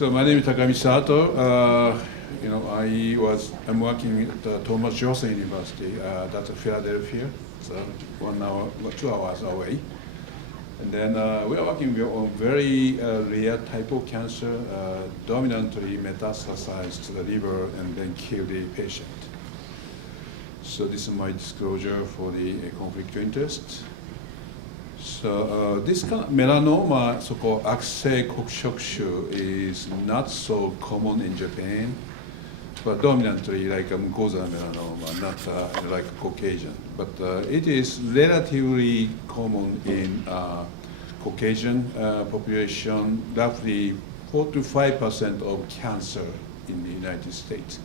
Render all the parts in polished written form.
So my name is Takami SATO. I'm working at Thomas Jefferson University. That's Philadelphia. It's 1 hour, 2 hours away. And then we are working on very rare type of cancer, dominantly metastasized to the liver and then kill the patient. So this is my disclosure for the conflict of interest. So this kind of melanoma, so-called 악세 곡석슈, is not so common in Japan, but dominantly like mucosa melanoma, not like Caucasian. But it is relatively common in Caucasian population, roughly 4 to 5% of cancer in the United States,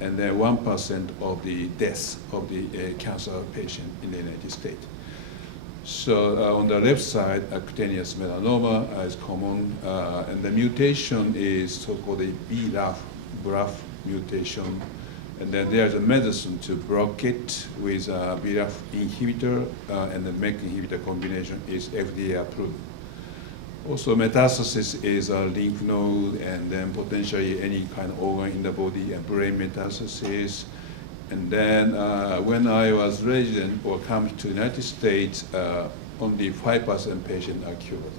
and then 1% of the deaths of the cancer patient in the United States. So on the left side, cutaneous melanoma is common, and the mutation is so-called a BRAF mutation, and then there's a medicine to block it with a BRAF inhibitor, and the MEK inhibitor combination is FDA approved. Also, metastasis is a lymph node, and then potentially any kind of organ in the body, and brain metastasis. And then when I was resident or come to the United States, only 5% patients are cured.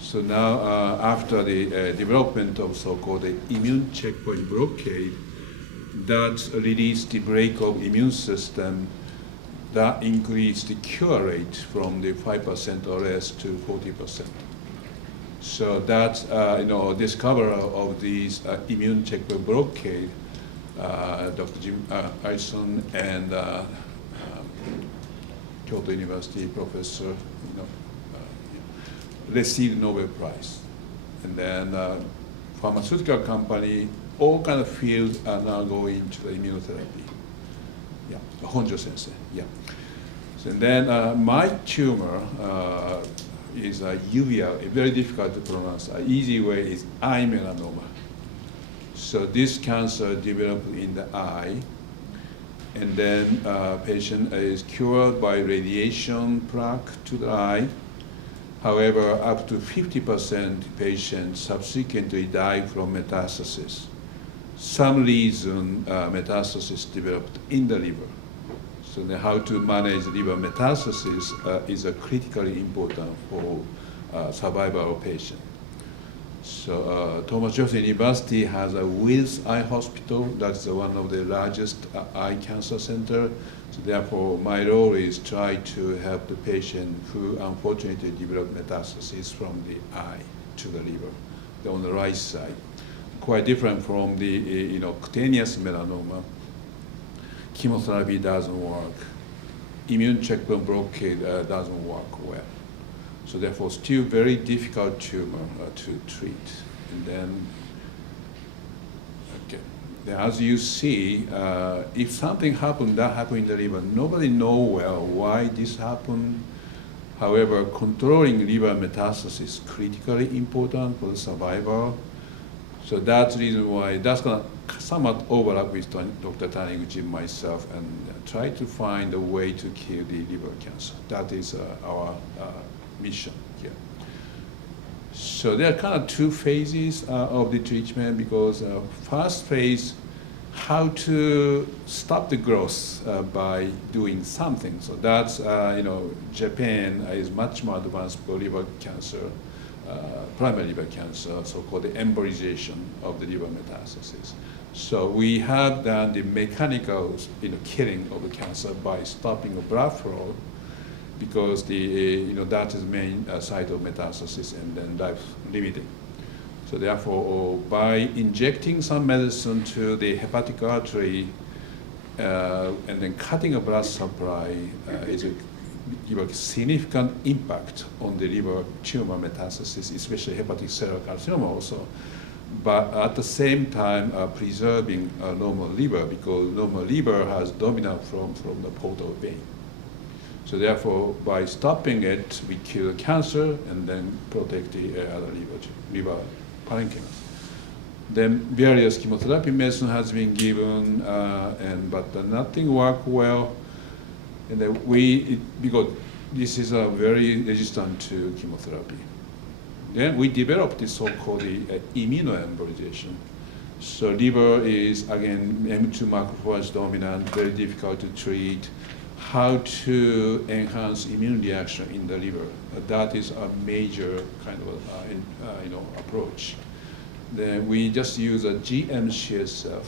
So now after the development of so-called immune checkpoint blockade, that released the break of immune system, that increased the cure rate from the 5% or less to 40%. So that's discoverer of these immune checkpoint blockade, Dr. Jim Ison and Kyoto University professor, received Nobel Prize. And then pharmaceutical company, all kind of fields are now going to the immunotherapy. Yeah, Honjo Sensei, yeah. So and then my tumor is a uveal, very difficult to pronounce. An easy way is eye melanoma. So this cancer developed in the eye, and then patient is cured by radiation plaque to the eye. However, up to 50% patients subsequently die from metastasis. Some reason metastasis developed in the liver. So then how to manage liver metastasis is critically important for survival of patient. So Thomas Jefferson University has a Wills Eye Hospital. That's one of the largest eye cancer center. So therefore, my role is try to help the patient who unfortunately develop metastasis from the eye to the liver, on the right side. Quite different from the cutaneous melanoma. Chemotherapy doesn't work. Immune checkpoint blockade doesn't work well. So therefore, still very difficult tumor to treat. And then, okay. Then as you see, if something happened, that happened in the liver, nobody knows well why this happened. However, controlling liver metastasis is critically important for the survival. So that's the reason why that's going to somewhat overlap with Dr. Taniguchi and myself, and try to find a way to cure the liver cancer. That is our mission here. So there are kind of two phases of the treatment, because first phase, how to stop the growth by doing something. So that's, Japan is much more advanced for liver cancer, primary liver cancer, so-called the embolization of the liver metastasis. So we have done the mechanical killing of the cancer by stopping the blood flow, because that is the main site of metastasis and then life limiting. So therefore, by injecting some medicine to the hepatic artery and then cutting a blood supply give a significant impact on the liver tumor metastasis, especially hepatic cellular carcinoma also. But at the same time, preserving a normal liver, because normal liver has dominant from the portal vein. So therefore, by stopping it, we kill the cancer and then protect the other liver parenchyma. Then various chemotherapy medicine has been given, but nothing worked well. And then because this is very resistant to chemotherapy. then we developed this so-called immunoembolization. So liver is, again, M2 macrophage dominant, very difficult to treat. How to enhance immune reaction in the liver. That is a major kind of approach. Then we just use a GM-CSF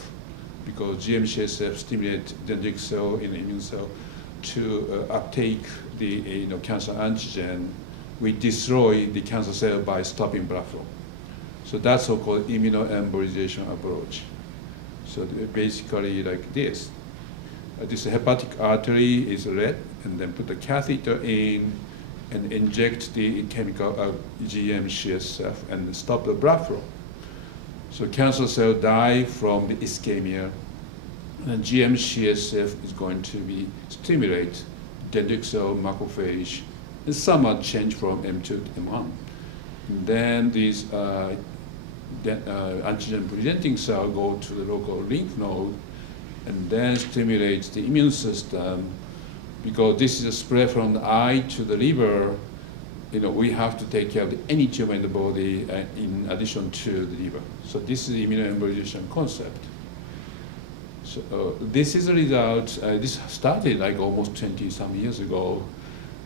because GM-CSF stimulates dendritic cell in the immune cell to uptake the cancer antigen. We destroy the cancer cell by stopping blood flow. So that's so-called immunoembolization approach. So basically like this. This hepatic artery is red, and then put the catheter in and inject the chemical GM-CSF and stop the blood flow. So cancer cell die from the ischemia, and GM-CSF is going to be stimulate dendritic cell macrophage, and somewhat change from M2 to M1. And then these antigen-presenting cell go to the local lymph node, and then stimulates the immune system. Because this is a spread from the eye to the liver, we have to take care of any tumor in the body in addition to the liver. So this is the immunoembolization concept. So this is a result, this started like almost 20-some years ago,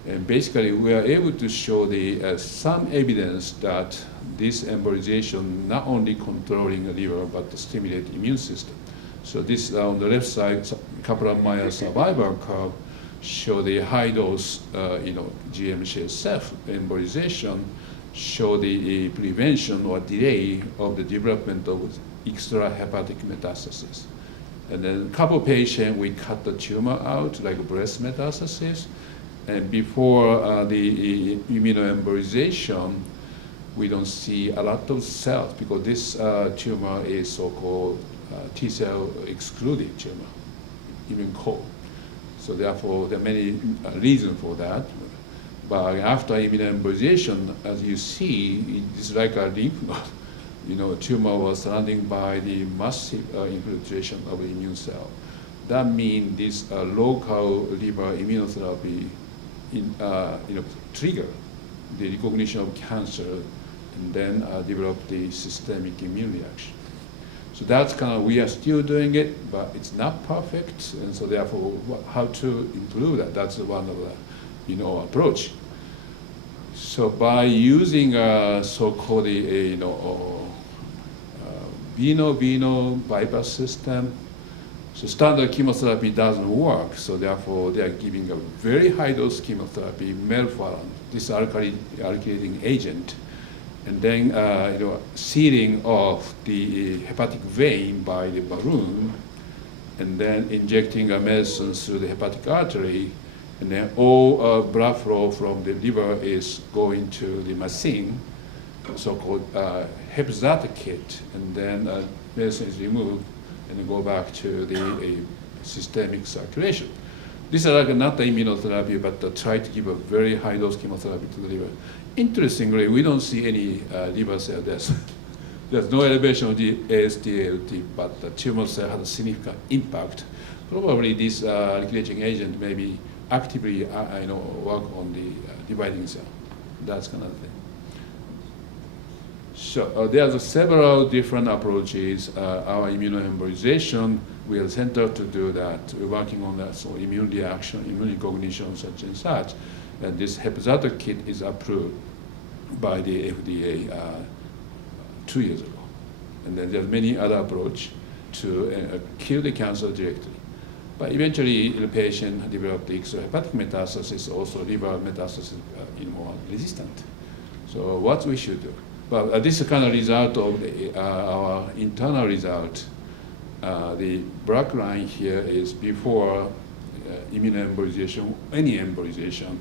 and basically we are able to show some evidence that this embolization not only controlling the liver, but stimulate the immune system. So this on the left side, Kaplan-Meier survival curve show the high dose, GM-CSF embolization, show the prevention or delay of the development of extrahepatic metastasis. And then a couple patients, we cut the tumor out, like breast metastasis. And before the immunoembolization, we don't see a lot of cells because this tumor is so-called T-cell excluded tumor, even cold. So therefore, there are many reasons for that. But after immunoembolization, as you see, it's like a lymph node. Tumor was surrounding by the massive infiltration of the immune cell. That means this local liver immunotherapy trigger the recognition of cancer and then develop the systemic immune reaction. So that's we are still doing it, but it's not perfect, and so therefore, how to improve that? That's one of the, approach. So by using so-called veno bypass system, so standard chemotherapy doesn't work, so therefore they are giving a very high dose chemotherapy, melphalan, this alkylating agent, and then sealing of the hepatic vein by the balloon, and then injecting a medicine through the hepatic artery, and then all blood flow from the liver is going to the machine, so-called HEPZATO kit, and then medicine is removed and go back to the systemic circulation. These are not the immunotherapy, but try to give a very high dose chemotherapy to the liver. Interestingly, we don't see any liver cell death. There's no elevation of the AST/ALT, but the tumor cell has a significant impact. Probably this alkylating agent maybe actively work on the dividing cell. That's kind of thing. So there's several different approaches. Our immunoembolization, we are centered to do that. We're working on that, so immune reaction, immune recognition, such and such. And this HEPZATO kit is approved by the FDA 2 years ago. And then there's many other approaches to kill the cancer directly. But eventually, the patient developed the extrahepatic metastasis, also liver metastasis, more resistant. So what we should do? But this is kind of result of our internal result. The black line here is before immunoembolization, any embolization,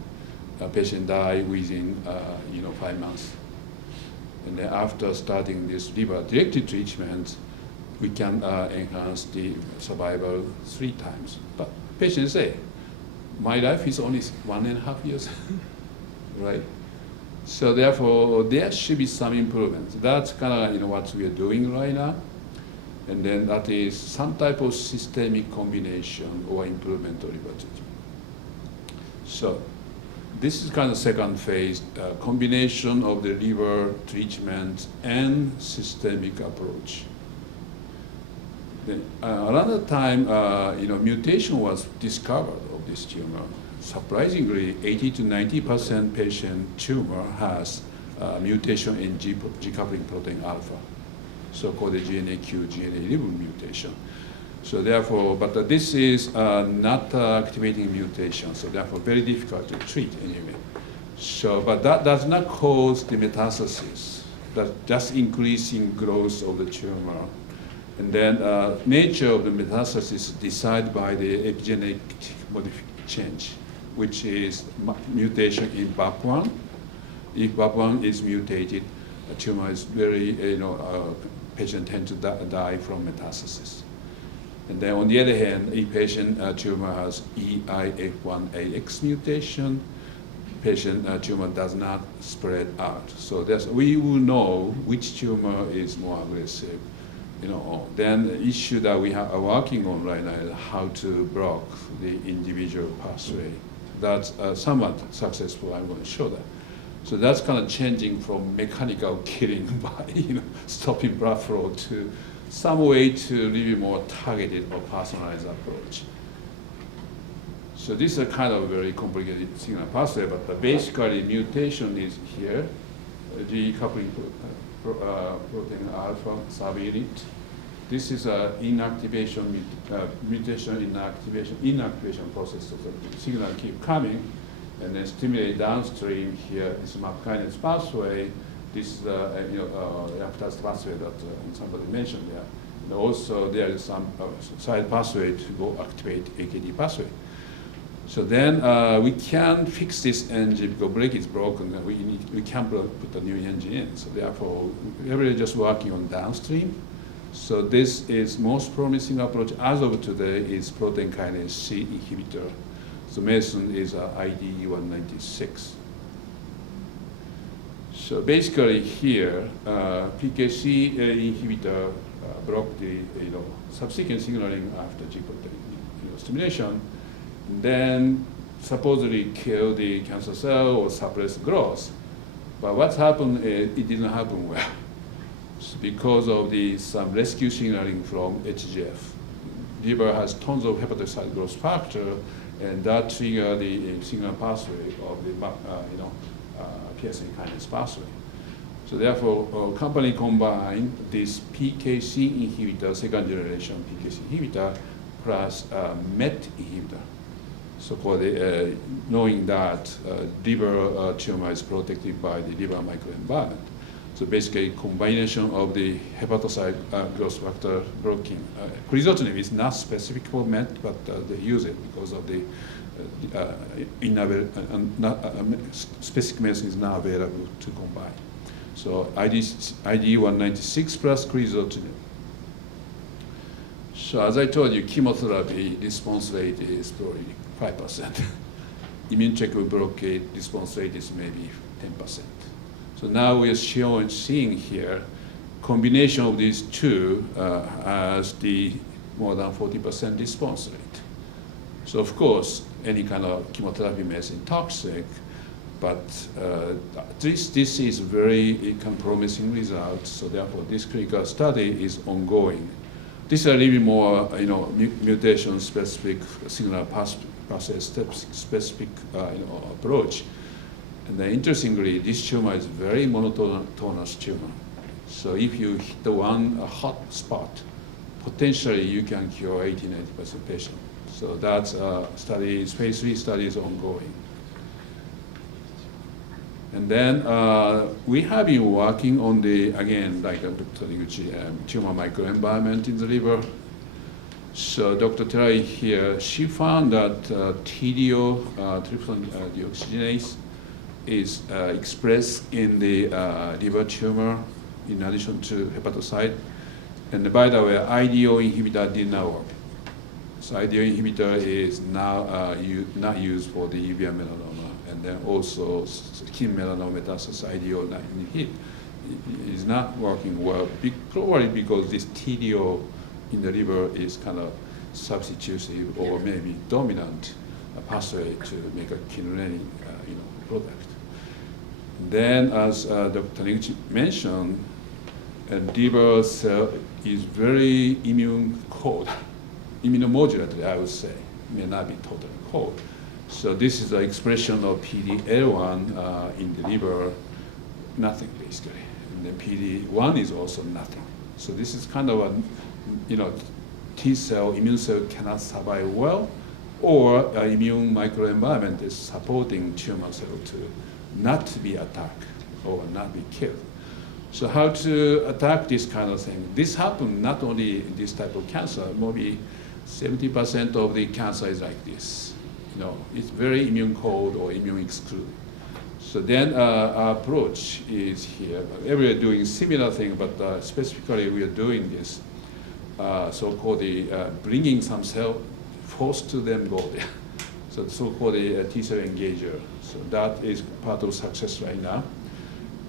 a patient died within 5 months. And then after starting this liver-directed treatment, we can enhance the survival 3 times. But patients say, my life is only 1.5 years, right? So therefore, there should be some improvements. That's kind of what we are doing right now. And then that is some type of systemic combination or improvement of liver treatment. So this is kind of second phase, combination of the liver treatment and systemic approach. Then, another time, mutation was discovered of this tumor. Surprisingly, 80 to 90% patient tumor has mutation in G-coupling protein alpha, so-called GNAQ, GNA11 mutation. So therefore, but this is not activating mutation, so therefore very difficult to treat anyway. So, but that does not cause the metastasis. That's just increasing growth of the tumor. And then nature of the metastasis is decided by the epigenetic change, which is mutation in BAP1. If BAP1 is mutated, a tumor is very, patient tend to die from metastasis. And then on the other hand, a patient tumor has EIF1AX mutation, patient tumor does not spread out. So we will know which tumor is more aggressive. Then the issue that we are working on right now is how to block the individual pathway. That's somewhat successful. I'm going to show that. So that's kind of changing from mechanical killing by stopping blood flow to some way to really more targeted or personalized approach. So this is a kind of very complicated signal pathway, but basically mutation is here, G-coupling protein alpha subunit. This is an inactivation, mutation inactivation process. So the signal keep coming, and then stimulate downstream here is MAP kinase pathway. This is the aphase pathway that somebody mentioned there. And also there is some side pathway to go activate AKT pathway. So then we can fix this engine because brake is broken. And we can't put a new engine in. So therefore, we're really just working on downstream. So this is most promising approach as of today is protein kinase C inhibitor. So medicine is IDE196. So basically here, PKC inhibitor block the subsequent signaling after G protein stimulation, then supposedly kill the cancer cell or suppress growth. But what's happened is it didn't happen well. So because of some rescue signaling from HGF. Liver has tons of hepatocyte growth factor, and that trigger the signal pathway of the PSA kinase pathway. So therefore, company combined this PKC inhibitor, second generation PKC inhibitor, plus MET inhibitor. So for knowing that liver tumor is protected by the liver microenvironment. So basically, combination of the hepatocyte growth factor blocking. Crizotinib is not specific for MET, but they use it because of the specific medicine is not available to combine. So IDE196 plus crizotinib. So as I told you, chemotherapy response rate is probably 5%. Immune checkpoint blockade response rate is maybe 10%. So now we are seeing here, combination of these two has the more than 40% response rate. So of course, any kind of chemotherapy medicine toxic, but this is very promising results. So therefore, this clinical study is ongoing. This is a little more, mutation-specific signal process-specific, approach. And then interestingly, this tumor is very monotonous tumor. So if you hit the one hot spot, potentially you can cure 80-90% patient. So that's phase 3 study is ongoing. And then we have been working on again, like Dr. Iguchi, tumor microenvironment in the liver. So Dr. Terai here, she found that TDO, tryptophan deoxygenase, is expressed in the liver tumor in addition to hepatocyte. And by the way, IDO inhibitor did not work. So IDO inhibitor is now not used for the uveal melanoma, and then also skin melanoma metastasis IDO inhibit is not working well, probably because this TDO in the liver is kind of substitutive or maybe dominant pathway to make a kinase product. Then, as Dr. Niguchi mentioned, a liver cell is very immune cold, immunomodulatory, I would say. May not be totally cold. So this is the expression of PD-L1 in the liver, nothing basically. And then PD-1 is also nothing. So this is kind of a, T cell, immune cell cannot survive well, or immune microenvironment is supporting tumor cell to not be attacked or not be killed. So how to attack this kind of thing? This happens not only in this type of cancer, maybe 70% of the cancer is like this. It's very immune cold or immune excluded. So then our approach is here. Everyone doing similar thing, but specifically we are doing this so-called bringing some cell, forced to them go there. So the so-called T-cell engager. So that is part of success right now.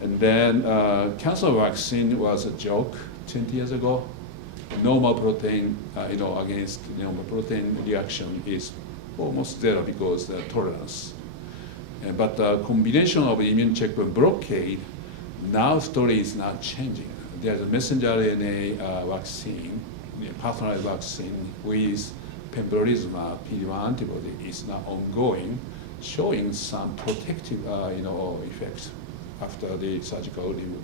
And then cancer vaccine was a joke 20 years ago. Normal protein, against normal protein reaction is almost zero because the tolerance. But the combination of immune checkpoint blockade, now story is not changing. There's a messenger RNA vaccine, personalized vaccine with pembrolizumab, PD-1 antibody is now ongoing, showing some protective effects after the surgical removal.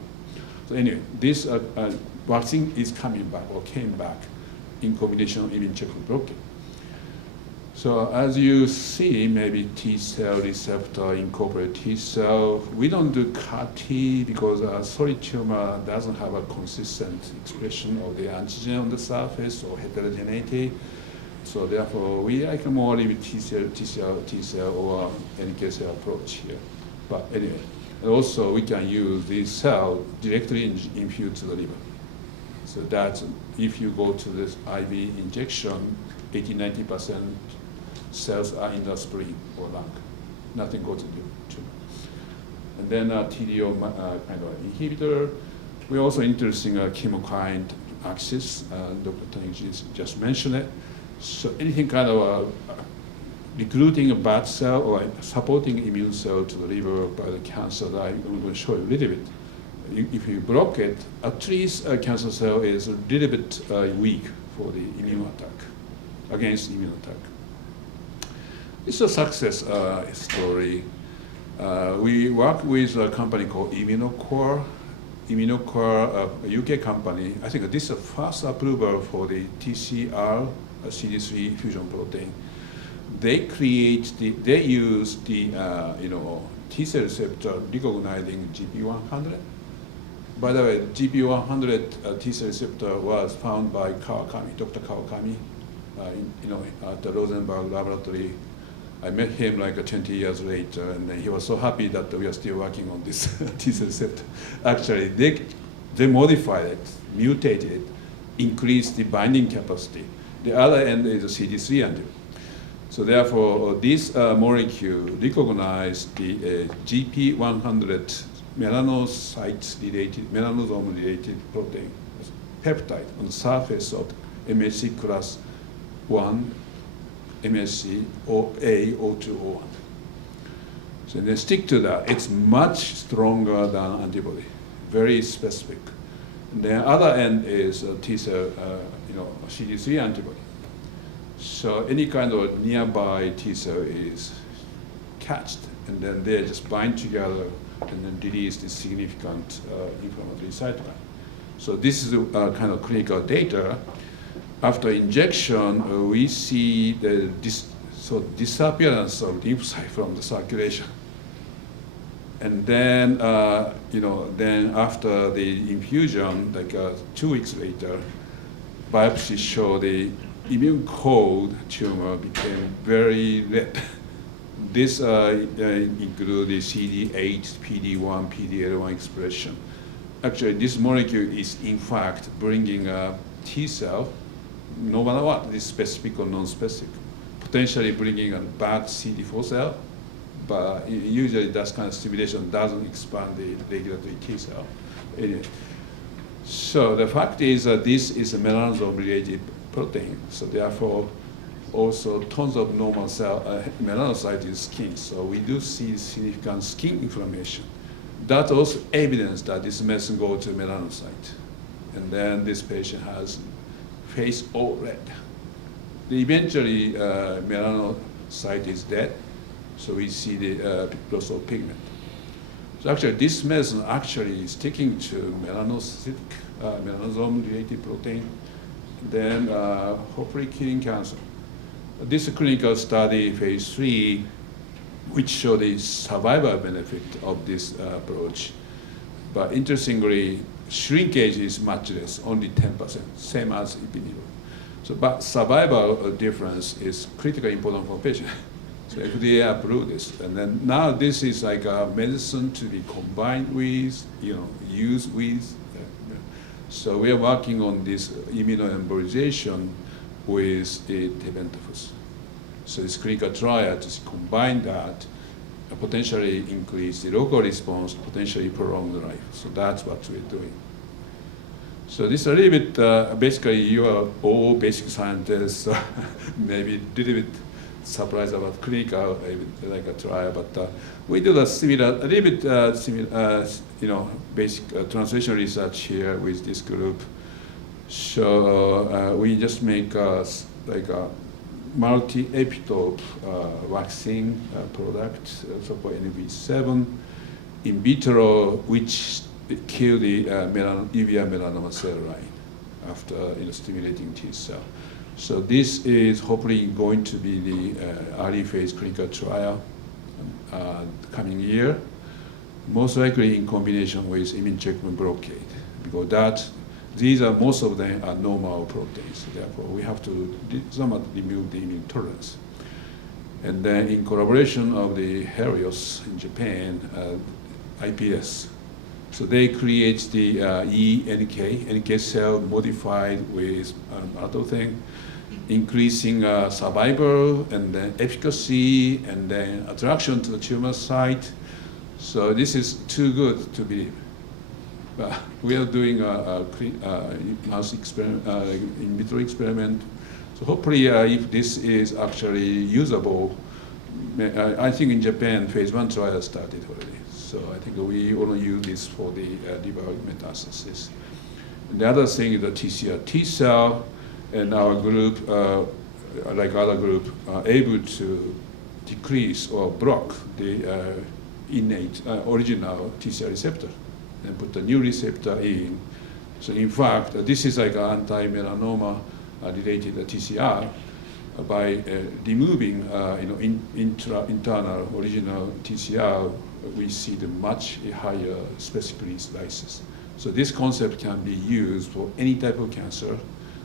So anyway, this vaccine is coming back or came back in combination with immune checkpoint blockade. So as you see, maybe T cell receptor incorporate T cell. We don't do CAR T because solid tumor doesn't have a consistent expression of the antigen on the surface or heterogeneity. So therefore, we like more with T cell or NK cell approach here. But anyway, also we can use this cell directly infused to the liver. So that's if you go to this IV injection, 80-90% cells are in the spleen or lung. Nothing goes to the tumor. And then TDO kind of inhibitor. We're also interested in chemokine axis. Dr. Taniguchi just mentioned it. So anything kind of recruiting a bad cell or supporting immune cell to the liver by the cancer that I'm going to show you a little bit. If you block it, at least a cancer cell is a little bit weak for the immune attack, against immune attack. It's a success story. We work with a company called Immunocore. Immunocore, a UK company. I think this is the first approval for the TCR CD3 fusion protein. They use the T cell receptor recognizing GP100. By the way, GP100 T cell receptor was found by Kawakami, Dr. Kawakami, at the Rosenberg laboratory. I met him like 20 years later, and he was so happy that we are still working on this T cell receptor. Actually, they modified it, mutated it, increased the binding capacity. The other end is a CD3 antibody. So therefore, this molecule recognized the GP100 melanosome-related protein, peptide on the surface of MHC class 1, MHC A0201. So they stick to that. It's much stronger than antibody, very specific. And the other end is a T cell, CD3 antibody. So any kind of nearby T cell is catched, and then they just bind together and then release the significant inflammatory cytokine. So this is kind of clinical data. After injection, we see the disappearance of lymphocyte from the circulation. And then, then after the infusion, like 2 weeks later, biopsies show the immune cold tumor became very red. This includes the CD8, PD-1, PD-L1 expression. Actually, this molecule is in fact bringing a T cell, no matter what, this specific or non-specific, potentially bringing a bad CD4 cell, but usually that kind of stimulation doesn't expand the regulatory T cell. Anyway, so the fact is that this is a melanoma-related protein, so therefore also tons of normal cell melanocyte in skin. So we do see significant skin inflammation. That's also evidence that this medicine goes to melanocyte. And then this patient has face all red. Eventually, melanocyte is dead, so we see the loss of pigment. So actually, this medicine actually is sticking to melanocytic, melanosom-related protein, then hopefully killing cancer. This clinical study, phase 3, which showed the survival benefit of this approach. But interestingly, shrinkage is much less, only 10%, same as ipilimumab. So, but survival difference is critically important for patients. So FDA approved this, and then now this is like a medicine to be combined with, used with. So we are working on this immunoembolization with the tebentafusp. So this clinical trial to combine that, potentially increase the local response, potentially prolong the life. So that's what we're doing. So this is a little bit, basically you are all basic scientists, so maybe a little bit surprised about clinical, like a trial, but we do a little bit similar, basic translation research here with this group. So we just make like a multi-epitope vaccine product, so-called NV7, in vitro, which kill the uveal melanoma cell line after stimulating T cell. So this is hopefully going to be the early phase clinical trial coming year, most likely in combination with immune checkpoint blockade, because these are, most of them are normal proteins. Therefore, we have to somewhat remove the immune tolerance. And then in collaboration of the Helios in Japan, IPS. So they create the NK cell modified with other thing, increasing survival and then efficacy and then attraction to the tumor site. So this is too good to believe. But we are doing a mouse experiment, in vitro experiment. So hopefully, if this is actually usable, I think in Japan, phase 1 trial started already. So I think we want to use this for the liver metastasis. And the other thing is the TCR T cell, and our group, like other group, are able to decrease or block the innate original TCR receptor and put a new receptor in. So in fact, this is like an anti-melanoma related TCR. By removing internal original TCR, we see the much higher specificity slices. So this concept can be used for any type of cancer.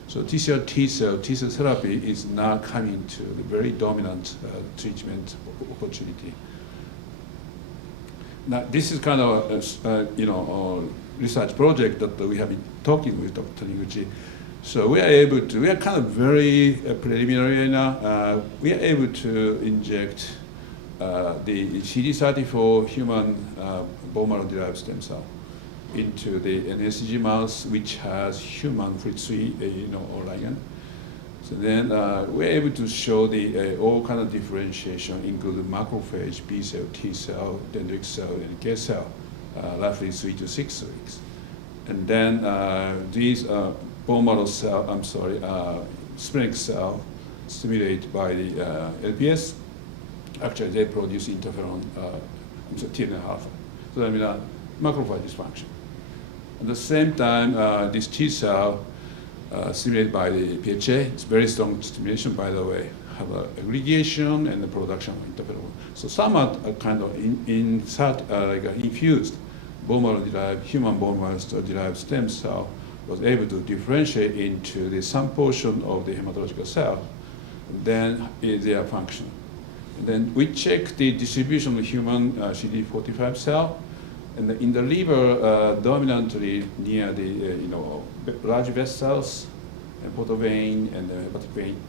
So TCR T cell therapy is now coming to the very dominant treatment opportunity. Now this is kind of a research project that we have been talking with Dr. Taniguchi. So we are kind of very preliminary now. We are able to inject the CD34 human bone marrow derived stem cell into the NSG mouse, which has human FLT3 ligand. So then we're able to show the all kind of differentiation, including macrophage, B cell, T cell, dendritic cell, and NK cell, roughly 3 to 6 weeks. And then these bone marrow cell, splenic cell, stimulated by the LPS, actually they produce interferon, TNF-alpha. So that means macrophage dysfunction. At the same time, this T cell stimulated by the PHA, it's very strong stimulation, by the way, have aggregation and the production of interferon. So somewhat kind of like infused bone marrow derived, human bone marrow derived stem cell was able to differentiate into some portion of the hematological cell, then their function. And then we check the distribution of human CD45 cell, and in the liver, dominantly near the large vessels, and portal vein, and the hepatic vein.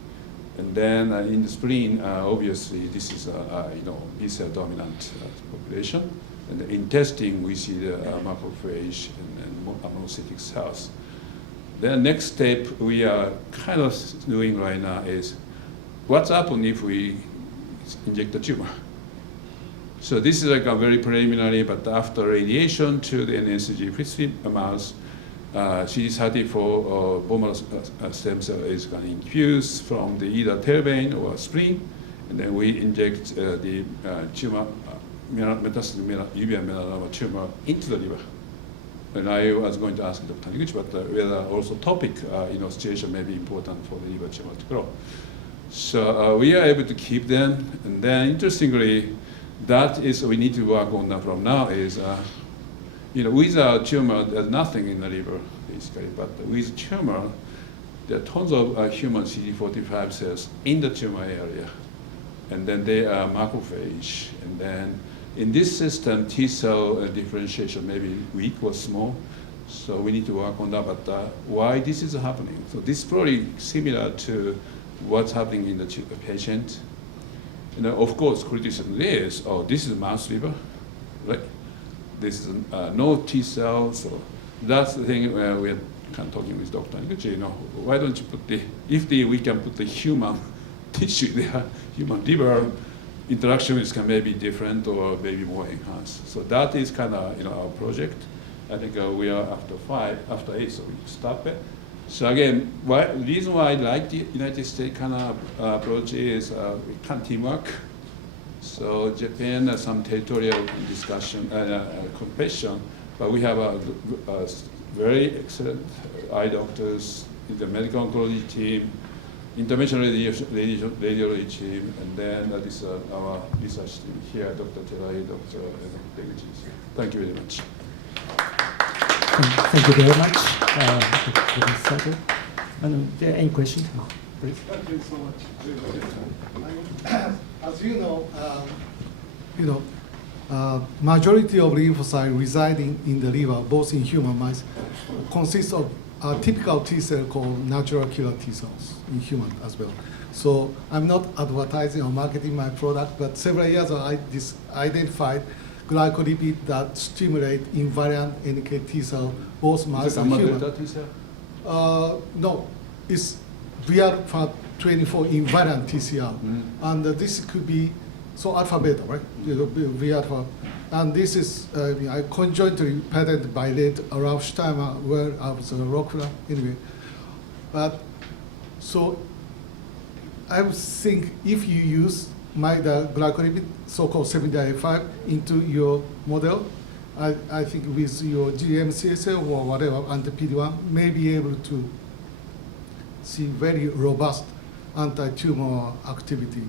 And then in the spleen, obviously this is a B cell dominant population. And in testing, we see the macrophage and monocytic cells. The next step we are kind of doing right now is what's happened if we inject the tumor? So this is like a very preliminary, but after radiation to the NSG-free mouse, CD34 bone marrow stem cell is going to infuse from the either tail vein or spleen, and then we inject the tumor, metastatic uveal melanoma tumor into the liver. And I was going to ask Dr. Taniguchi, but whether also topic situation may be important for the liver tumor to grow. So we are able to keep them, and then interestingly, that is we need to work on from now is, with a tumor, there's nothing in the liver, basically, but with tumor, there are tons of human CD45 cells in the tumor area, and then they are macrophage, and then in this system, T cell differentiation may be weak or small, so we need to work on that, but why this is happening? So this is probably similar to what's happening in the patient. And of course, criticism is, oh, this is mouse liver, right? This is no T cells. So that's the thing where we're kind of talking with Dr. Taniguchi, why don't you put we can put the human tissue there, human liver, interaction is maybe different or maybe more enhanced. So that is kind of our project. I think we are after 8, so we stop it. So again, the reason why I like the United States kind of approach is we can teamwork. So Japan has some territorial discussion, competition, but we have a very excellent eye doctors in the medical oncology team, interventional radiology team, and then that is our research team here, Dr. Terai, Dr. Taniguchi. Thank you very much. Thank you very much, Dr. SATO. There any questions? Please. Thank you so much. As you know, majority of lymphocytes residing in the liver, both in human mice, consists of a typical T cell called natural killer T cells in human as well. So I'm not advertising or marketing my product, but several years ago I identified glycolipid that stimulate invariant NK T cell, both mice and human. T cell? No, it's VR24 invariant TCR. And this could be, so alpha beta, right? VR, and this is I conjointly patented by late Ralph Steimer, where I was a Rockefeller, anyway. But so I would think if you use the glycolipid, so-called 70I5, into your model, I think with your GM-CSF or whatever, anti-PD-1, may be able to see very robust anti-tumor activity.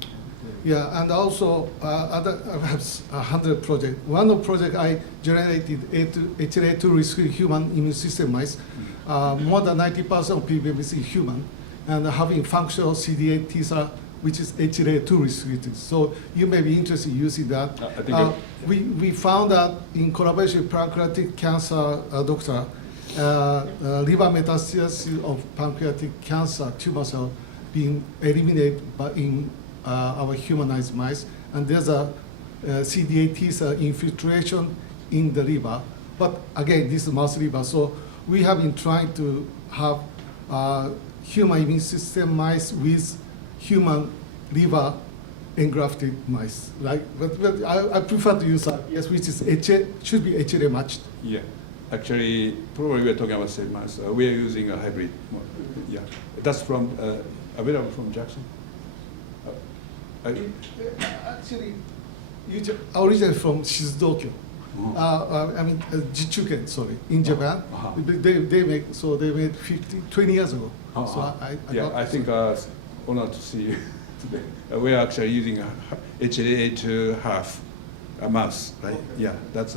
Yeah, and also I have 100 projects. One of the projects I generated HLA2 restricted human immune system mice. More than 90% of PBM is in human, and having functional CD8 T cell, which is HLA2 restricted. So you may be interested in using that. We found that in collaboration with pancreatic cancer doctor, liver metastasis of pancreatic cancer tumor cell being eliminated in our humanized mice, and there's a CD8 T cell infiltration in the liver. But again, this is mouse liver, so we have been trying to have human immune system mice with human liver engrafted mice. But I prefer to use yes, which is should be HLA matched. Yeah, actually, probably we're talking about same mice. We are using a hybrid. Yeah, that's from available from Jackson. Actually, originally from Shizuoka. Jichuken, sorry, in Japan. They made 20 years ago. So I think honored to see you today. We are actually using HLA to half a mouse, right? Okay. Yeah, that's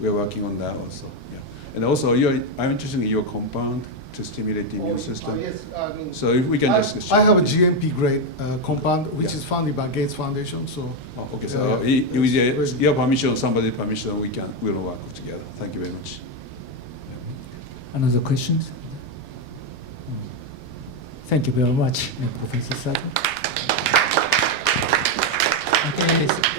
we are working on that also. Yeah, and also I'm interested in your compound to stimulate the immune system. Yes, so if we can just. I have a GMP grade compound which is funded by Gates Foundation. So. Okay, so with your permission, somebody's permission, we'll work together. Thank you very much. Another questions? Thank you very much, Professor SATO. Okay.